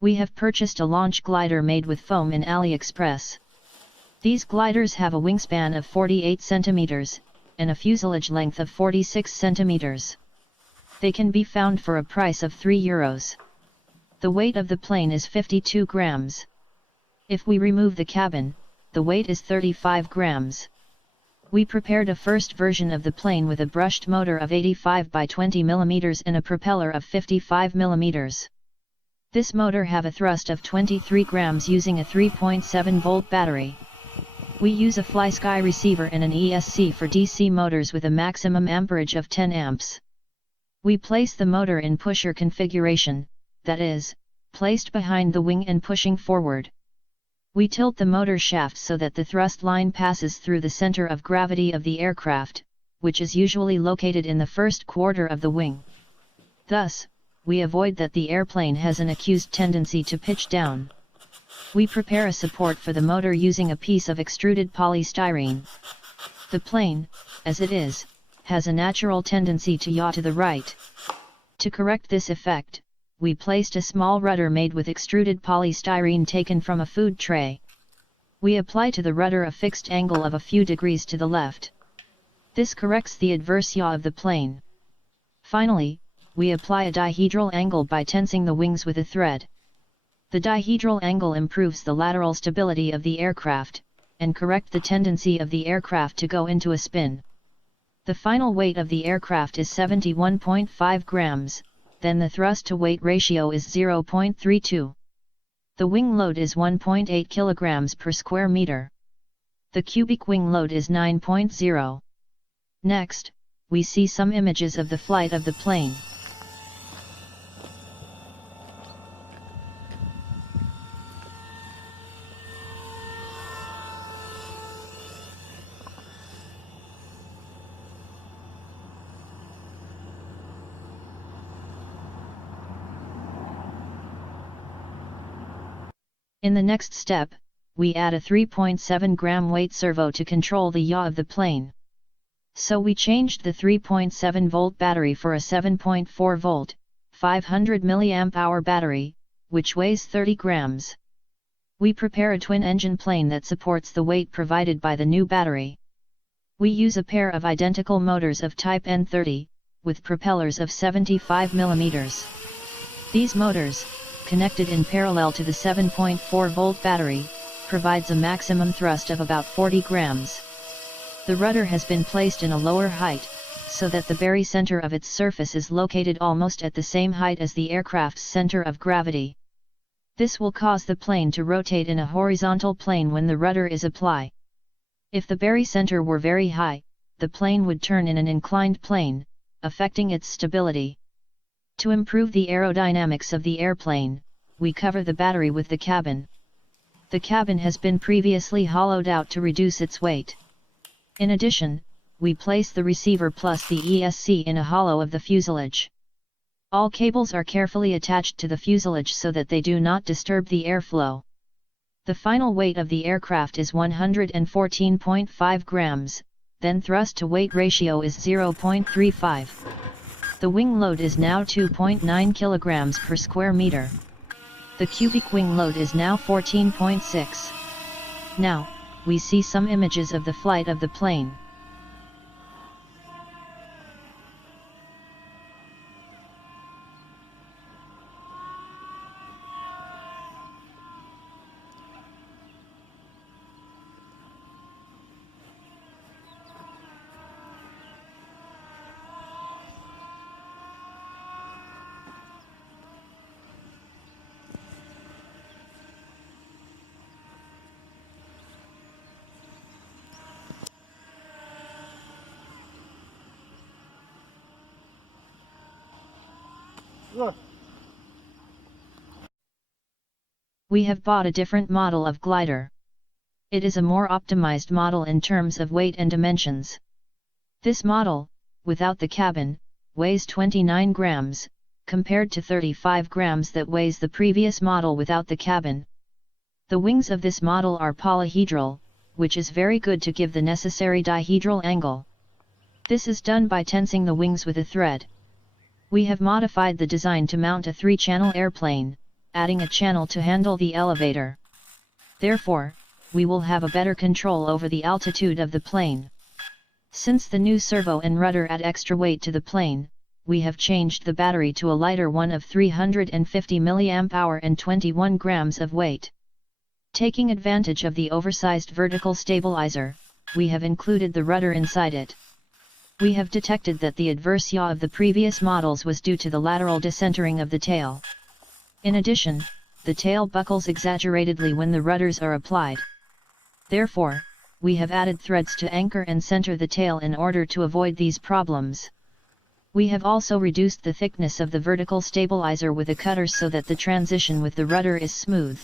We have purchased a launch glider made with foam in Aliexpress. These gliders have a wingspan of 48 cm, and a fuselage length of 46 cm. They can be found for a price of €3. The weight of the plane is 52 grams. If we remove the cabin, the weight is 35 grams. We prepared a first version of the plane with a brushed motor of 85 by 20 mm and a propeller of 55 mm. This motor have a thrust of 23 grams using a 3.7 volt battery. We use a FlySky receiver and an ESC for DC motors with a maximum amperage of 10 amps. We place the motor in pusher configuration, that is, placed behind the wing and pushing forward. We tilt the motor shaft so that the thrust line passes through the center of gravity of the aircraft, which is usually located in the first quarter of the wing. Thus, we avoid that the airplane has an accused tendency to pitch down. We prepare a support for the motor using a piece of extruded polystyrene. The plane, as it is, has a natural tendency to yaw to the right. To correct this effect, we placed a small rudder made with extruded polystyrene taken from a food tray. We apply to the rudder a fixed angle of a few degrees to the left. This corrects the adverse yaw of the plane. Finally, we apply a dihedral angle by tensing the wings with a thread. The dihedral angle improves the lateral stability of the aircraft, and correct the tendency of the aircraft to go into a spin. The final weight of the aircraft is 71.5 grams, then the thrust-to-weight ratio is 0.32. The wing load is 1.8 kilograms per square meter. The cubic wing load is 9.0. Next, we see some images of the flight of the plane. In the next step, we add a 3.7 gram weight servo to control the yaw of the plane. So we changed the 3.7 volt battery for a 7.4 volt, 500 mAh battery, which weighs 30 grams. We prepare a twin-engine plane that supports the weight provided by the new battery. We use a pair of identical motors of type N30, with propellers of 75 mm. These motors, connected in parallel to the 7.4 volt battery, provides a maximum thrust of about 40 grams. The rudder has been placed in a lower height, so that the barycenter of its surface is located almost at the same height as the aircraft's center of gravity. This will cause the plane to rotate in a horizontal plane when the rudder is applied. If the barycenter were very high, the plane would turn in an inclined plane, affecting its stability. To improve the aerodynamics of the airplane, we cover the battery with the cabin. The cabin has been previously hollowed out to reduce its weight. In addition, we place the receiver plus the ESC in a hollow of the fuselage. All cables are carefully attached to the fuselage so that they do not disturb the airflow. The final weight of the aircraft is 114.5 grams, then thrust-to-weight ratio is 0.35. The wing load is now 2.9 kilograms per square meter. The cubic wing load is now 14.6. Now, we see some images of the flight of the plane. Look. We have bought a different model of glider. It is a more optimized model in terms of weight and dimensions. This model, without the cabin, weighs 29 grams, compared to 35 grams that weighs the previous model without the cabin. The wings of this model are polyhedral, which is very good to give the necessary dihedral angle. This is done by tensing the wings with a thread. We have modified the design to mount a 3-channel airplane, adding a channel to handle the elevator. Therefore, we will have a better control over the altitude of the plane. Since the new servo and rudder add extra weight to the plane, we have changed the battery to a lighter one of 350 mAh and 21 grams of weight. Taking advantage of the oversized vertical stabilizer, we have included the rudder inside it. We have detected that the adverse yaw of the previous models was due to the lateral decentering of the tail. In addition, the tail buckles exaggeratedly when the rudders are applied. Therefore, we have added threads to anchor and center the tail in order to avoid these problems. We have also reduced the thickness of the vertical stabilizer with a cutter so that the transition with the rudder is smooth.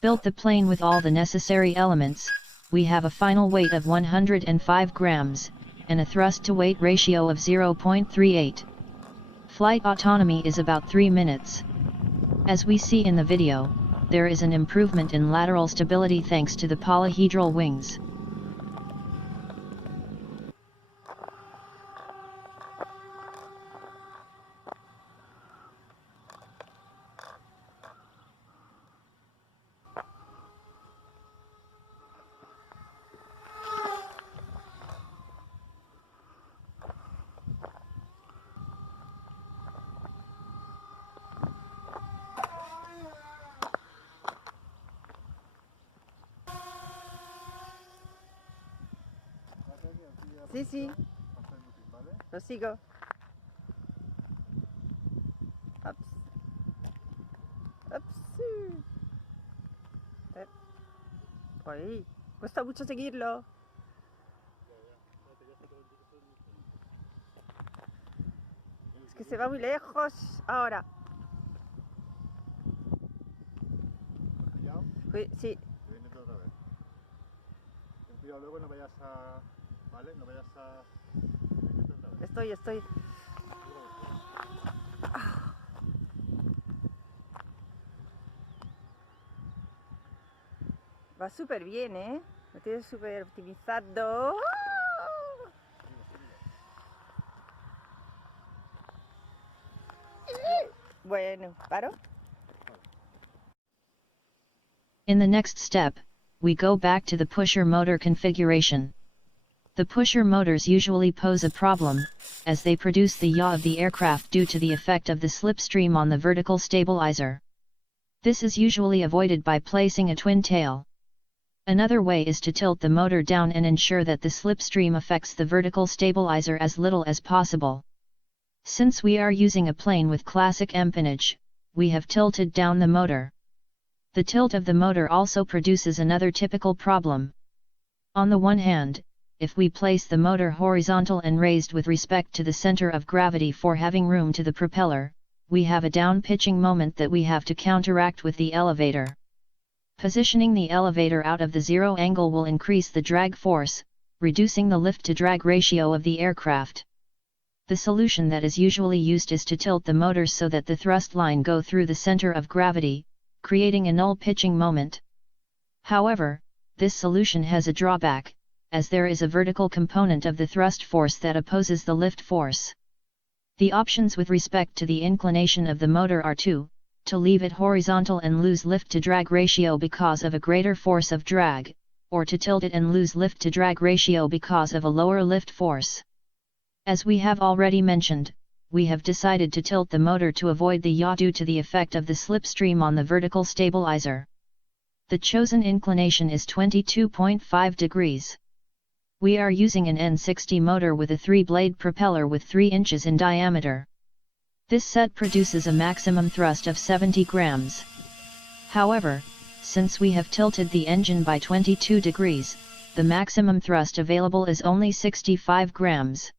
Built the plane with all the necessary elements, we have a final weight of 105 grams, and a thrust-to-weight ratio of 0.38. Flight autonomy is about 3 minutes. As we see in the video, there is an improvement in lateral stability thanks to the polyhedral wings. Sí, sí. Lo sigo. Ups. Ups. Ahí. Cuesta mucho seguirlo. Es que se va muy lejos ahora. Sí. Cuidado, luego no vayas a... ¿Vale? No vayas a... Estoy. Va súper bien, ¿eh? Lo tienes súper optimizado. Bueno, ¿paro? In the next step, we go back to the pusher motor configuration. The pusher motors usually pose a problem, as they produce the yaw of the aircraft due to the effect of the slipstream on the vertical stabilizer. This is usually avoided by placing a twin tail. Another way is to tilt the motor down and ensure that the slipstream affects the vertical stabilizer as little as possible. Since we are using a plane with classic empennage, we have tilted down the motor. The tilt of the motor also produces another typical problem. On the one hand, if we place the motor horizontal and raised with respect to the center of gravity for having room to the propeller, we have a down pitching moment that we have to counteract with the elevator. Positioning the elevator out of the zero angle will increase the drag force, reducing the lift-to-drag ratio of the aircraft. The solution that is usually used is to tilt the motors so that the thrust line go through the center of gravity, creating a null pitching moment. However, this solution has a drawback, as there is a vertical component of the thrust force that opposes the lift force. The options with respect to the inclination of the motor are to leave it horizontal and lose lift-to-drag ratio because of a greater force of drag, or to tilt it and lose lift-to-drag ratio because of a lower lift force. As we have already mentioned, we have decided to tilt the motor to avoid the yaw due to the effect of the slipstream on the vertical stabilizer. The chosen inclination is 22.5 degrees. We are using an N60 motor with a 3-blade propeller with 3 inches in diameter. This set produces a maximum thrust of 70 grams. However, since we have tilted the engine by 22 degrees, the maximum thrust available is only 65 grams.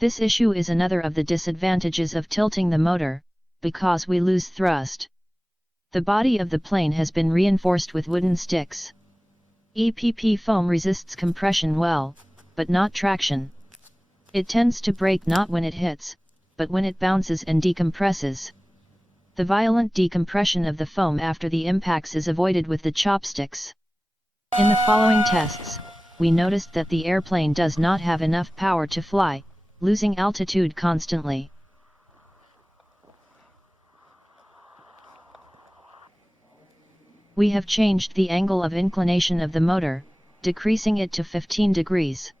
This issue is another of the disadvantages of tilting the motor, because we lose thrust. The body of the plane has been reinforced with wooden sticks. EPP foam resists compression well, but not traction. It tends to break not when it hits, but when it bounces and decompresses. The violent decompression of the foam after the impacts is avoided with the chopsticks. In the following tests, we noticed that the airplane does not have enough power to fly, losing altitude constantly. We have changed the angle of inclination of the motor, decreasing it to 15 degrees.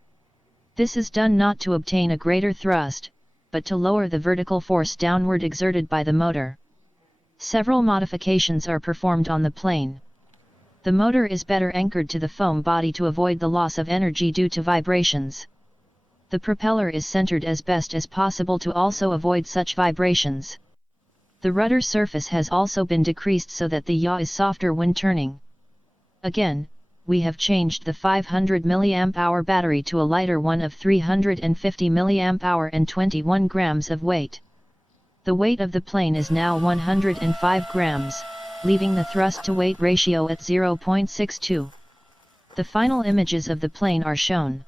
This is done not to obtain a greater thrust, but to lower the vertical force downward exerted by the motor. Several modifications are performed on the plane. The motor is better anchored to the foam body to avoid the loss of energy due to vibrations. The propeller is centered as best as possible to also avoid such vibrations. The rudder surface has also been decreased so that the yaw is softer when turning. Again, we have changed the 500 mAh battery to a lighter one of 350 mAh and 21 grams of weight. The weight of the plane is now 105 grams, leaving the thrust-to-weight ratio at 0.62. The final images of the plane are shown.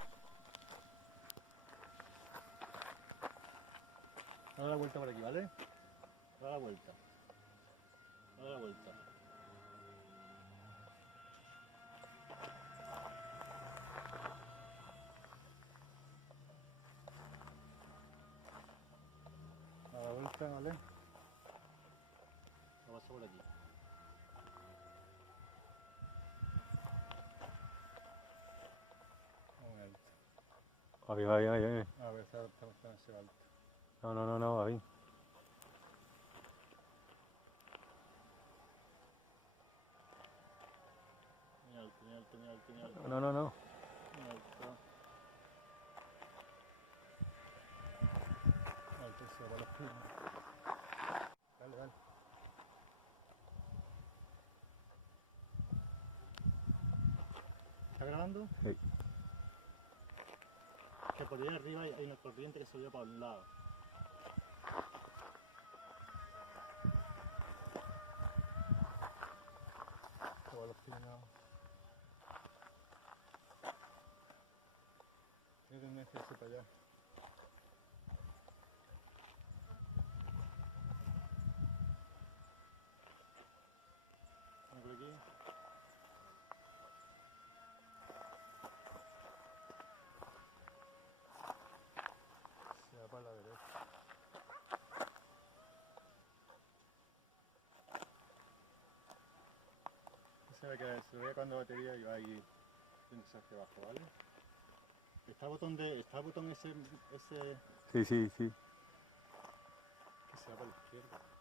Da la vuelta por aquí, ¿vale? Da la vuelta. Da la vuelta. Da la vuelta, ¿vale? Lo paso por aquí. Muy alto. Ahí, ahí, ahí, ahí. A ver, está demasiado alto. No, ahí. Muy alto, muy alto, muy alto, muy alto. No. Muy alto. Alto, se va los pies. Dale, dale. ¿Está grabando? Sí. Que por ahí arriba hay una corriente que se vaya para un lado. Se va los pies, no. Tiene tendencia a irse para allá. Por aquí. Se va para la derecha. Se ve cuando batería y va ahí yéndose hacia abajo, ¿vale? Está el botón ese Sí. que se va para la izquierda.